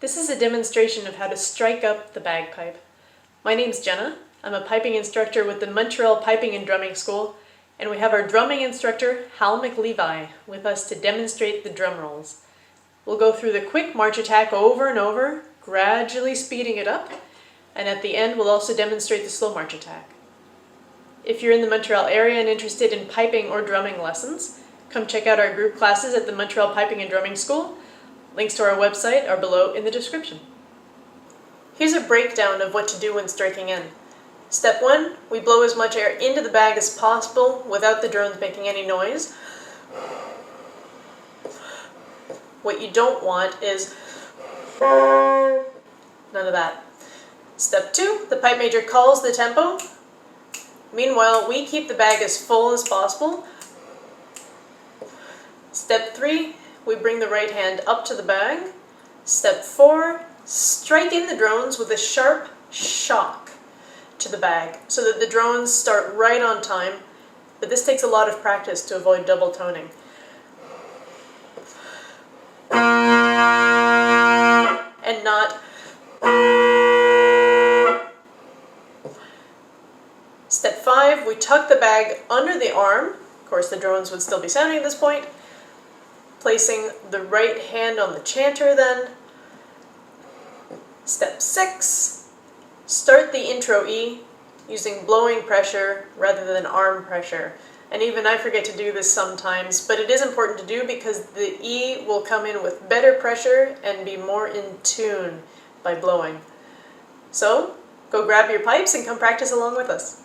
This is a demonstration of how to strike up the bagpipe. My name's Jenna. I'm a piping instructor with the Montreal Piping and Drumming School, and we have our drumming instructor, Hal McLevi, with us to demonstrate the drum rolls. We'll go through the quick march attack over and over, gradually speeding it up, and at the end we'll also demonstrate the slow march attack. If you're in the Montreal area and interested in piping or drumming lessons, come check out our group classes at the Montreal Piping and Drumming School. Links to our website are below in the description. Here's a breakdown of what to do when striking in. Step 1, we blow as much air into the bag as possible without the drones making any noise. What you don't want is none of that. Step 2, the pipe major calls the tempo. Meanwhile, we keep the bag as full as possible. Step 3, we bring the right hand up to the bag. Step 4, strike in the drones with a sharp shock to the bag so that the drones start right on time, but this takes a lot of practice to avoid double toning. And not. Step 5, we tuck the bag under the arm. Of course, the drones would still be sounding at this point. Placing the right hand on the chanter then. Step 6, start the intro E using blowing pressure rather than arm pressure. And even I forget to do this sometimes, but it is important to do because the E will come in with better pressure and be more in tune by blowing. So, go grab your pipes and come practice along with us.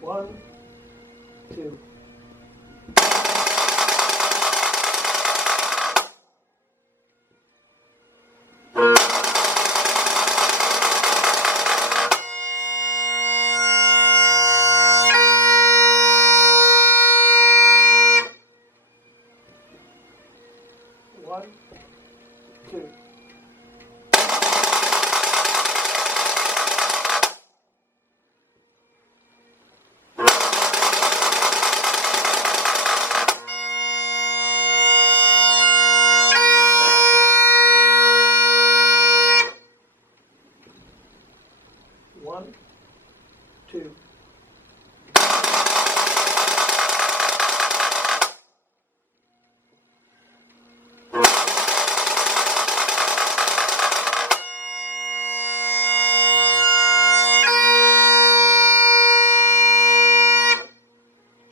One, two. One, two. One, two.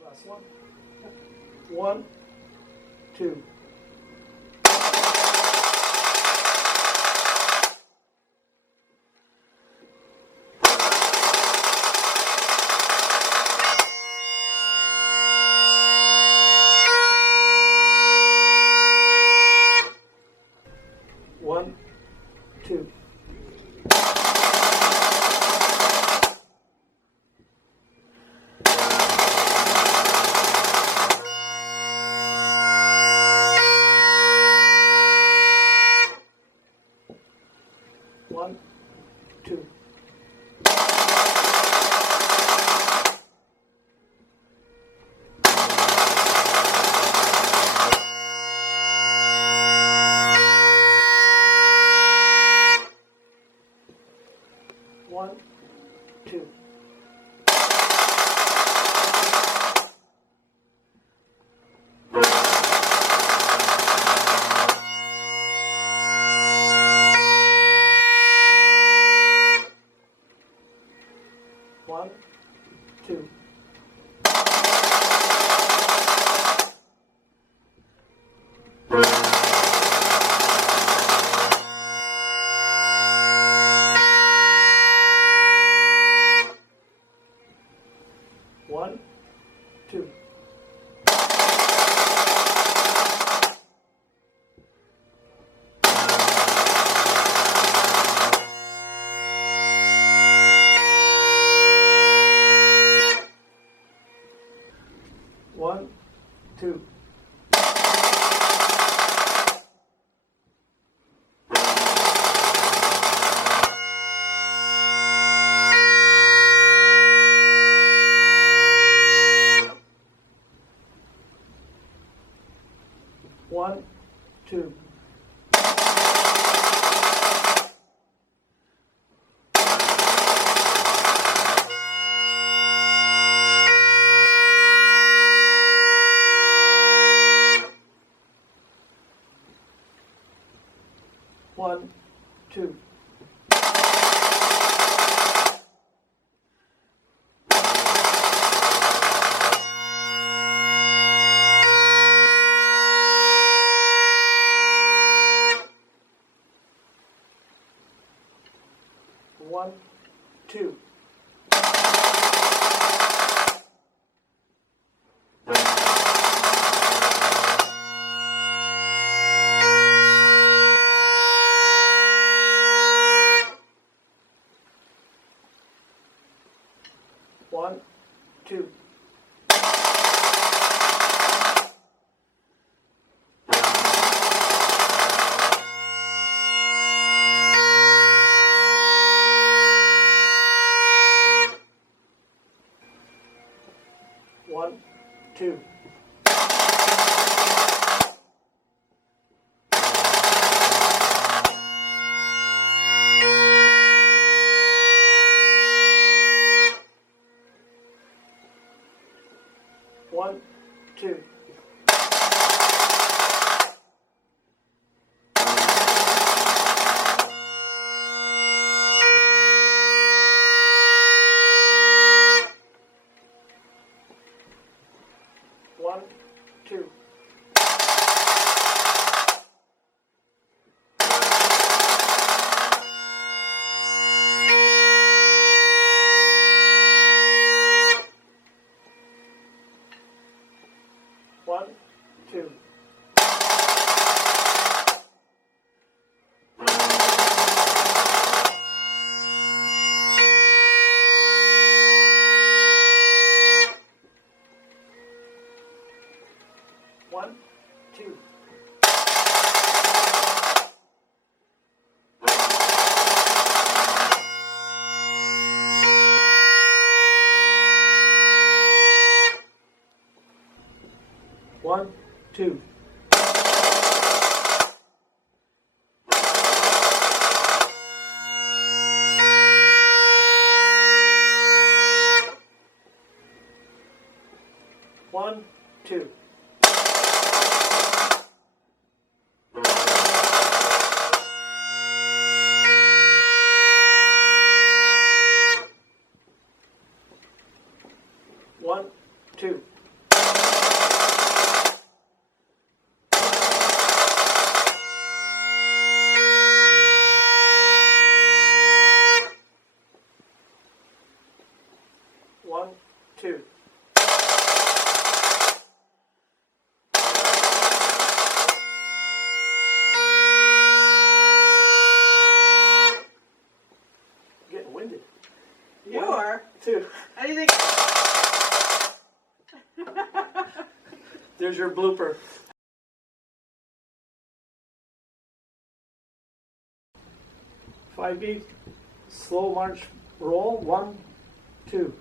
Last one. One, two. One, two. One, two. One, two. One, two. 1, 2. One, two. One, two. One, two. One, two. One, two. One, two. One, two. One, two. One, two. One, two. One, two. Getting winded. You One, are. two. How do you think? There's your blooper. 5 beat, slow march roll. 1, 2.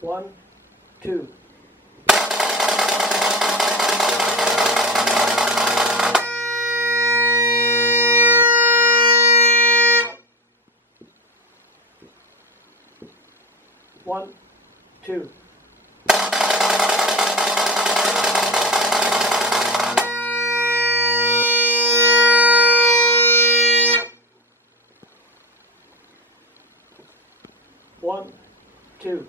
One, two. One, two. One, two.